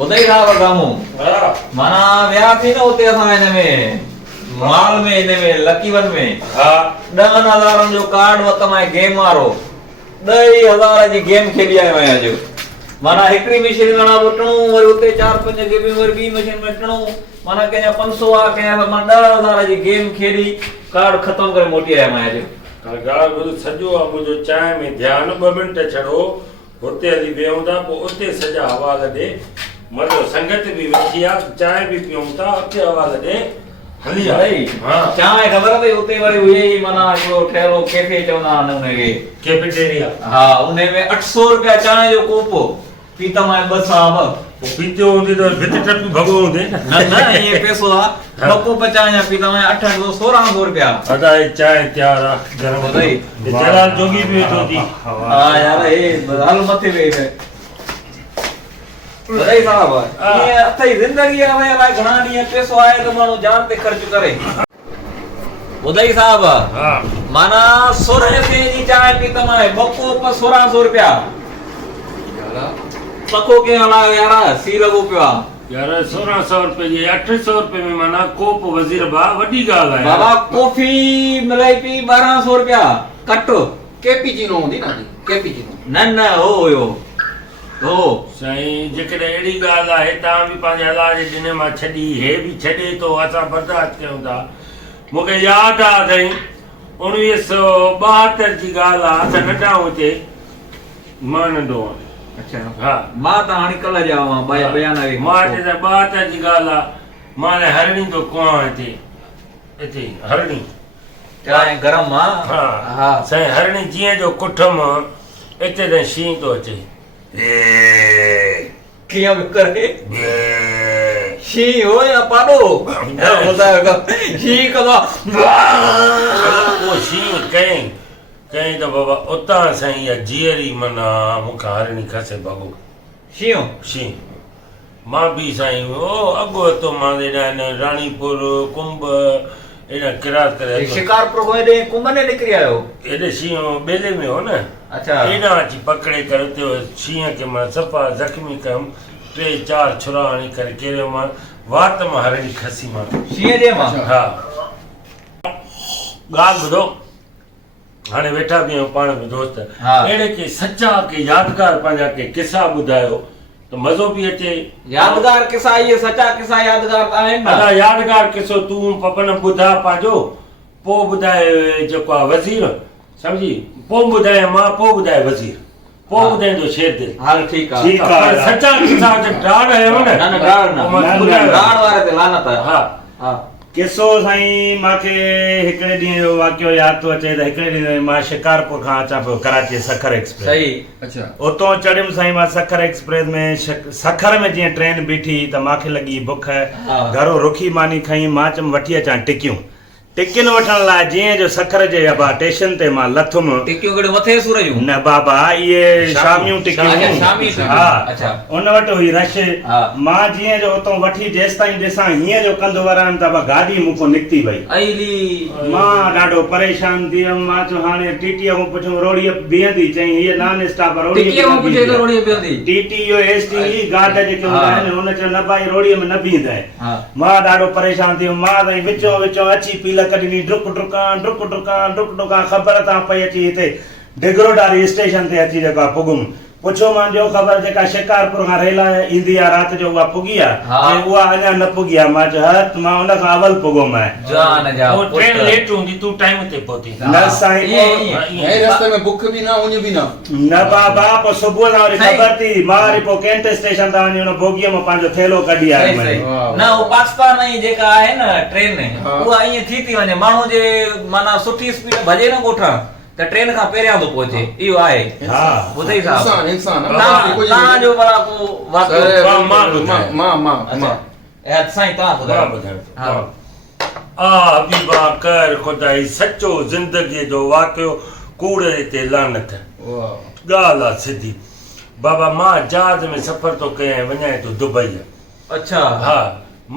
ॿुधई साहब गामू माना विया थी न उते असां हिन में माल में हिन में लकीवन में 10,000 जो कार्ड वतमाए गेम वारो 10,000 जी गेम खेली आयो आहियां अॼु माना हिकड़ी मशीन घणा वठणो वरी उते 4-5 गेम वरी ॿी मशीन में वठणो माना कंहिंजा 500 आ कंहिंजा माना 10,000 जी गेम खेली कार्ड खत्म करे मोटी आया मैं अॼु ॻाल्हि सॼो आहे मुंहिंजो चांहि में ध्यानु 2 मिंट छॾो हुते हली वियूं था पोइ उते सॼा हवाला ॾे मतिलबु संगत बि वेठी आहे चांहि बि पियूं था उते हवाला ॾे हली भाई चांहि ख़बर अथई उते वरी उहे ई माना हिकिड़ो ठहिरो कैफे चवंदा आहिनि हुनखे कैफेटेरिया हा उन में 800 रुपया चांहि जो कोप पीता मां 2 साहब पीतो हूंदी त भित टपी भॻो हूंदे न ये पैसो आहे ॿ कोप चांहि जा पीता मां 1600 रुपया अदा चांहि तयार आहे गरम ॿुधई जलाल जोगी बि वेठो थी हा यार हे हल मथे वेही ॿुधई साहब ये अथई ज़िंदगी में अलाए घणा ॾींहं पैसो आहे त माण्हू जान ते ख़र्च करे ॿुधई साहब हा माना 1600 जी चांहि पीता मां 2 कोप 1600 रुपया पको के हलायो यार सी लगो पियो यार 1600 रुपए जी 800 रुपए में माना कोप वज़ीर बा वडी ॻाल्हि आहे बाबा कॉफी मिलाई पी 1200 रुपया कट कैपिचिनो होंदी ना कैपिचिनो न हो हुयो हो साईं जेकॾहिं अहिड़ी ॻाल्हि आहे तव्हां बि पंहिंजे इलाज ॾिने मां छॾी हे बि छॾे थो असां बर्दाश्त कयूं था मूंखे यादि आहे साईं 1972 जी ॻाल्हि आहे असां नंढा हुते मां नंढो आहियां अच्छा हा मां त हाणे कल्ह जावां बाया बयान आहे मां ते 72 जी ॻाल्हि आहे मां हरणी तो कुआं हिते हरणी चांहि गरम हा हा साईं हरणी जीअं जो कुठम हिते त शींहं थो अचे कीअं बि करे शी हो या पाडो ॿुधायो शी कदो पोइ शींहं कयईं त बाबा उतां साईं इहा जीअरी माना मूंखे हरणी खसे भॻो शींहं मां बि साईं ओ अॻो हथो मां हेॾा राणीपुर कुंभ हेॾा किरात करे शिकारपुर खां हेॾे कुंभ ने निकिरी आयो हेॾे शींहं ॿेले में हो न अच्छा हेॾा अची पकड़े करे उते शींहं खे मां सफ़ा ज़ख़्मी कयुमि 3-4 छुरा हणी करे केरियो मां वात मां हरणी खसी मां शींहं जे मां हा ॻाल्हि ॿुधो हाणे वेठा बि आहियूं पाण में दोस्त अहिड़े के सचा के यादगार पंहिंजा के किसा ॿुधायो त मज़ो बि अचे यादगार किसा इहे सचा किसा यादगार आहिनि न यादगार किसो तूं पपन ॿुधा पंहिंजो पोइ ॿुधाए जेको आहे वज़ीर सम्झी पोइ ॿुधाए मां पोइ ॿुधाए वज़ीर पोइ ॿुधाईंदो शेर दिल हाल ठीकु आहे सचा किसा डाढ़ आयो न डाढ़ डाढ़ वारे ते लानत आहे हा हा किसो साईं मांखे हिकिड़े ॾींहं जो वाक़ियो यादि थो अचे त हिकिड़े ॾींहुं मां शिकारपुर खां अचां पियो कराची सखर एक्सप्रेस सही अच्छा उतां चढ़ियुमि साईं मां सखर एक्सप्रेस में सखर में जीअं ट्रेन बीठी त मूंखे लॻी बुख घरो रुखी मानी खई मां चयमि वठी अचां टिकियूं टिकियुनि वठण लाइ जीअं जो सखर जे अबा स्टेशन ते मां लथुमि टिकियूं कहिड़े मथे सूर जूं न बाबा इहे शामियूं टिकियूं हा उन वटि हुई रश मां जीअं जो उतां वठी जेसि ताईं ॾिसां हीअं जो कंधु वराइनि त गाॾी मूंखां निकिती वई मां ॾाढो परेशान थी वियुमि मां चयो हाणे टीटीअ खां पुछियुमि रोड़ीअ बीहंदी चई हीअ नॉन स्टॉप टीटी इहो एसटी गार्ड जेके हूंदा आहिनि हुन चयो न भाई रोड़ीअ में न बीहंदे मां ॾाढो परेशान थी वियुमि मां साईं विचो अची पील कढी डुक डुका ख़बर तां पई अची हिते डिग्रोडारी स्टेशन ते अची जेका पुगुम पुछो मां जो ख़बर जेका शिकारपुर खां रेल ईंदी आहे राति जो उहा पुगी आहे उहा अञा न पुगी आहे मां चयो हत मां उन खां अवल पुगुम आहे ट्रेन लेट हूंदी तूं टाइम ते पहुती न साईं ये रास्ते में बुक भी ना उन भी ना न बाबा पोइ सुबुह सां वरी ख़बर थी मां वरी पोइ कैंट स्टेशन तां वञी उन बोगीअ में पंहिंजो थेलो कढी आयुमि न उहो पाकिस्तान जी जेका आहे न ट्रेन उहा ईअं थी वञे माण्हू जे माना सुठी स्पीड भॼे न कोठा त ट्रेन खां पहिरियां थो पहुचे इहो आहे हा ॿुधई साहब इंसान तव्हां जो भला को वाक़ियो मां साईं तव्हां ॿुधायो हा हबीबा कर खुदाई सचो ज़िंदगीअ जो वाक़ियो कूड़े ते लानत ॻाल्हि आहे सिधी बाबा मां जहाज में सफ़र थो कयां वञां थो दुबई अच्छा हा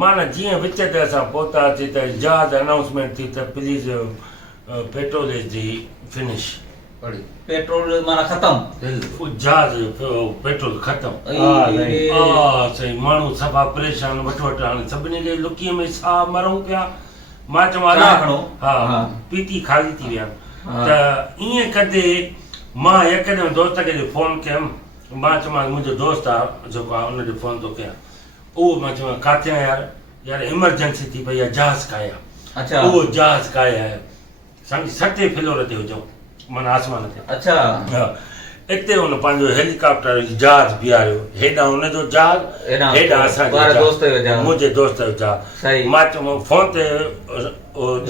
माना जीअं विच ते असां पहुतासीं त जहाज अनाउंसमेंट थी त प्लीज़ पेट्रोल जी फिनिश अड़ी पेट्रोल माना खत्म वो जहाज पेट्रोल ख़तम सही माण्हू सफ़ा परेशान वठ हाणे सभिनी खे लुकीअ में छा मरूं पिया मां चवां चाह खणो। हा पीती खाली थी विया त ईअं कंदे मां हिकदमि दोस्त खे फ़ोन कयुमि मां चवां मुंहिंजो दोस्त आहे जेको आहे उनजो फ़ोन थो कयां उहो मां चवां किथे आहियां यार इमरजेंसी थी पई आहे जहाज़ काए आहे अच्छा उहो जहाज़ काए आहे सम्झ 6 फ्लोर ते हुजऊं माना आसमान ते अच्छा हा इते हुन पंहिंजो हेलीकॉप्टर जहाज बीहारियो हेॾां हुनजो जहाज हेॾां असांजो मुंहिंजे दोस्त जो जहाज मां चयो फ़ोन ते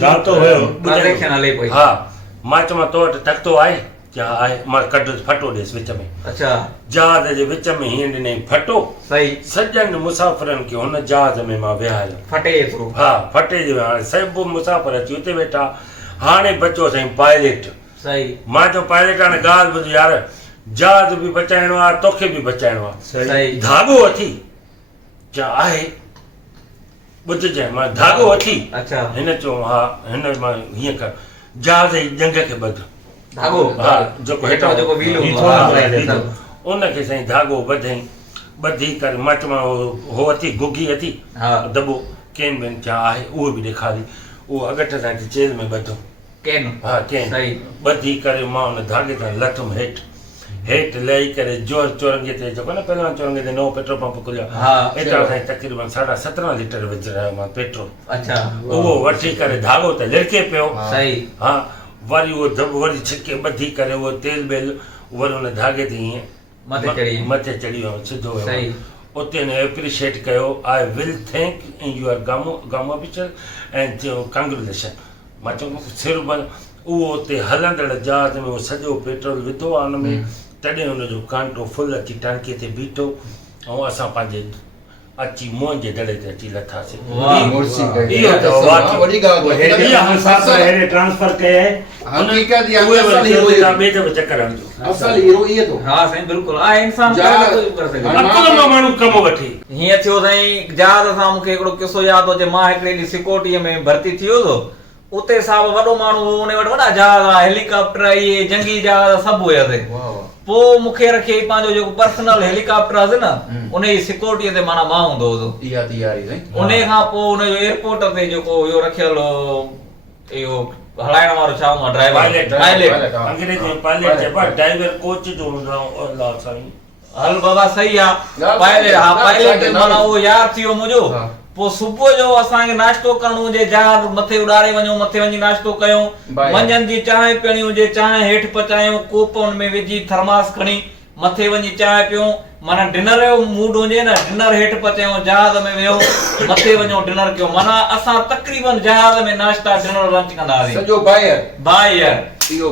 रातो हुयो ट्रांज़ेक्शन हले पई हा मां चयो तो वटि तख़्तो आहे क्या आहे मां कढ फटो ॾेसि विच में अच्छा जहाज जे विच में हीअं ॾिनई फटो सही सॼनि मुसाफ़िरनि खे हुन जहाज में मां विहारियो फटे थोरो हा फटे जो हाणे सभु मुसाफ़िर अची उते वेठा हाणे बचो साईं पायलट सही मां चयो पायलट हाणे ॻाल्हि ॿुध यार जहाज बि बचाइणो आहे तोखे बि बचाइणो आहे सही धाॻो अथी क्या आहे ॿुधजांइ मां धाॻो अथी अच्छा हिन चयो हा हिन मां हीअं कर जहाज जी जंग खे ॿध धाॻो हा जेको हेठां जेको व्हील उनखे साईं धाॻो ॿधई ॿधी करे मां चवां हो अथी गुगी अथी दॿो केन वेन छा आहे उहो बि ॾेखारी उहो अगट सां चेल में ॿधो केन हा केन ॿधी करे मां हुन धाॻे सां लथुमि हेठि लही करे जोर चौरंगे ते जेको न पहिरियों चौरंगे ते नओं पेट्रोल पंप खुलियो एतिरा साईं तक़रीबन 17.5 लीटर विझरायो मां पेट्रोल अच्छा उहो वठी करे धाॻो त लिरके पियो सही हा वरी उहो दॿो वरी छिके ॿधी करे उहो तेल बेल वरी हुन धाॻे ते ईअं मथे चढ़ी वियो सिधो उते ने एप्रिशिएट कयो I will thank in your गामो ऑफिसर ऐं चयो कांग्रेचुलेशन मां चयो सिर उहो उते हलंदड़ जहाज में उहो सॼो पेट्रोल विधो आहे हुन में तॾहिं हुनजो कांटो फुल अची टांकीअ ते बीठो ऐं असां पंहिंजे अची मोहन जे दड़े ते अची लथासीं ट्रांसफर कए हकीकत ये चक्कर असल हीरो ये तो हां साईं बिल्कुल आ इंसान कर सके अकुल माण्हू कम वठी हीअं थियो साईं जहाज सां मूंखे हिकिड़ो किस्सो यादि हो जे मां हिकिड़े ॾींहुं सिक्योरिटीअ में भर्ती थियो हो उते साहब वॾो माण्हू हो उन वटि वॾा जहाज हेलीकॉप्टर इहे जंगी जहाज सभु हुयासीं पोइ मूंखे रखी पंहिंजो जेको पर्सनल हेलीकॉप्टर आहे न उन जी सिक्योरिटीअ ते माना मां हूंदो हुओ इहा तयारी साईं उन खां पोइ उनजो एयरपोर्ट ते जेको इहो रखियल इहो हलाइण वारो छा हूंदो आहे पायलट अंग्रेजी में पायलट चइबो आहे ड्राइवर कोच जो हूंदो आहे अल्लाह साईं हल बाबा सही आहे पायलट हा पायलट माना उहो यार थियो मुंहिंजो पोइ सुबुह जो असांखे नाश्तो करणो हुजे जहाज मथे उॾारे वञूं मथे वञी नाश्तो कयूं मंझंदि जी चांहि पीअणी हुजे चांहि हेठि पचायूं कोप हुन में विझी थर्मास खणी मथे वञी चांहि पियूं माना डिनर जो मूड हुजे न डिनर हेठि पचायूं जहाज में वियूं मथे वञूं डिनर कयूं माना असां तक़रीबन जहाज में नाश्ता डिनर लंच कंदा हुआसीं सॼो बायर इहो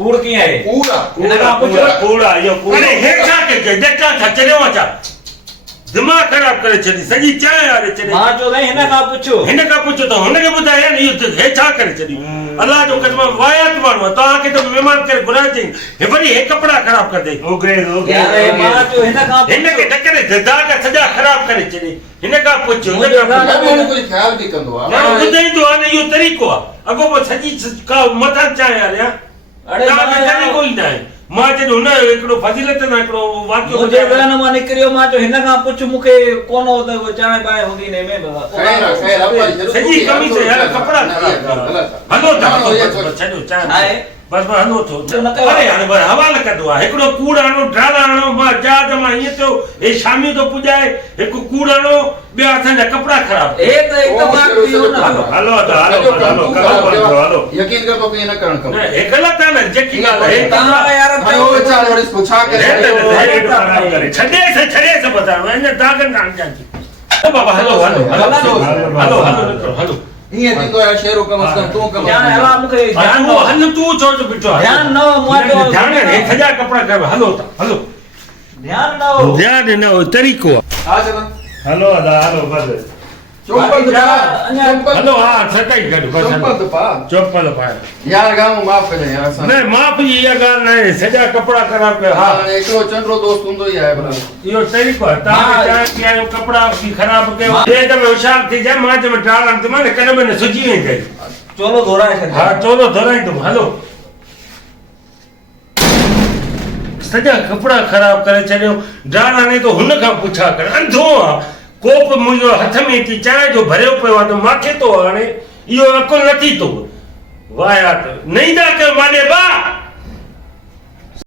कूड़ कीअं आहे हिन खां पुछो कूड़ा इहो कूड़ अरे हेठा के डेटा था चलियो अचा दिमाग खराब करे छॾी सॼी चांहि यार छॾी मां चयो हिन खां पुछो त हुनखे ॿुधाए न इहो हे छा करे छॾी अल्लाह जो कसम वायात माण्हू आहे तव्हांखे त महिमान करे घुराए हे वरी हे कपिड़ा ख़राब कर दे मां चयो हिनखे टकरे दाग सॼा ख़राब करे छॾी हिन खां पुछो कोई ख़्याल बि कंदो आहे ॿुधाईंदो आहे न इहो तरीक़ो आहे अॻोपो सॼी का मथां चांहि यार तरीक़ो ई न आहे मां जॾहिं हुन हिकिड़ो फज़ीलत न हिकिड़ो वाक़ियो मुंहिंजे बयान मां निकिरियो मां चयो हिन खां पुछ मूंखे कोन हो त चांहि बांहि हूंदी ने में सॼी कमीज़ यार कपिड़ा हलो छॾियो चांहि बस हलो थो अरे हाणे हवाले कंदो आहे हिकिड़ो कूड़ आणो ड्राला आणो मां जहाज मां ईअं थियो हे शामी थो पुॼाए हिकु कूड़ आणो ॿिया असांजा कपिड़ा ख़राब हे त हिकु थियो न हलो यकीन कर तो न करण खपे हे ग़लति आहे न जेकी ॻाल्हि आहे तव्हां यार हाणे वीचार वरी छा करे छॾे ॿुधायो हिन दागनि खां अॻियां बाबा हलो ये दिन तो यार शेरों कम से कम तू कम ध्यान हला मुखे ध्यान वो हल तू छोड़ जो बिठो ध्यान न मुआजो ध्यान है सजा कपड़ा कर हलो ध्यान न हो तरीको आ चला हलो हलो बस चप्पल तो हलो हां सटाई कर बस चप्पल पाए यार गांव माफ करे यार असा नहीं माफ ये गाल नहीं सजा कपड़ा खराब कर हां एकलो चंद्रो दोस्त हुंदो ही है बरा यो तरीको है ता चाहे किया कपड़ा भी खराब के ये तो होशियार थी जा मां जब टाल अंत में कदम ने सुजी नहीं गई चलो दोरा है हां चलो दोरा तुम हलो सॼा कपिड़ा ख़राब करे छॾियो ड्राणा ने तो हुन खां पुछा कर अंधो आहे कोप मुंहिंजो हथ में अची चांहि जो भरियो पियो आहे त मूंखे थो हाणे इहो अकुलु नथी थो वाया नहीं दा कर माने बा